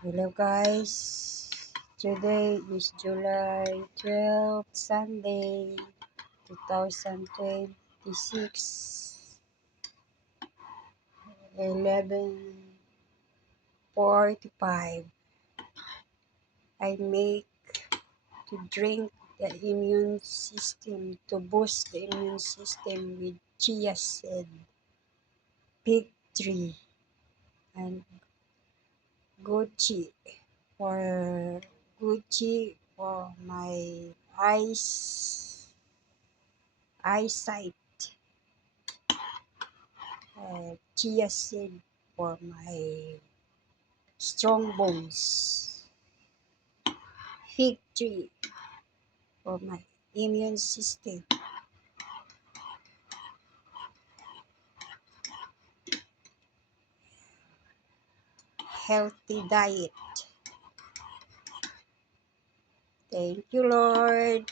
Hello guys, today is July 12, Sunday, 2026, 11:45. I make to drink the immune system, to boost the immune system with chia seed, pig tree, and Gucci for Gucci for my eyesight, chia seed for my strong bones, fig tree for my immune system, healthy diet. Thank you, Lord.